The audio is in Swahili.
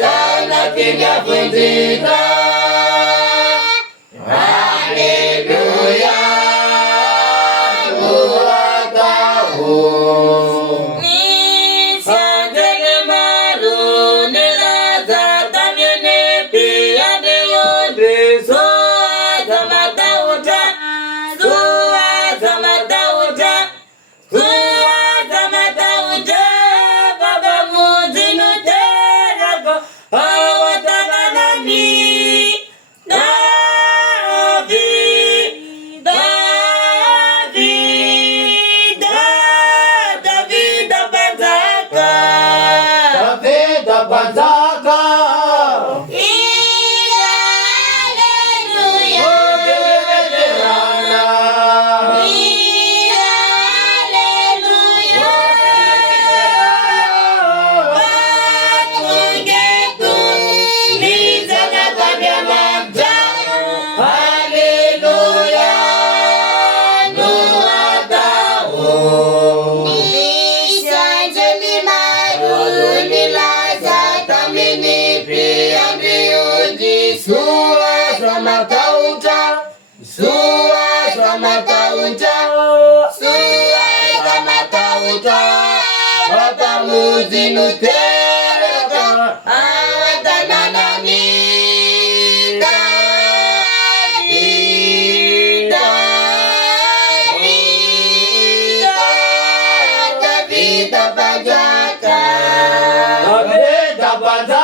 sana kinafundika. Haleluya, muwakao. Ni sajele maru nilaza tamyene pia deyode. Suaza matauta, suaza matauta, suaza matauta. Baba muzinu terago awatana nami. Bazaka. Haleluya. Suaza matauta, suaza matauta, suaza matauta. Baba muzinu teraka awatana nami. Davida Bazaka.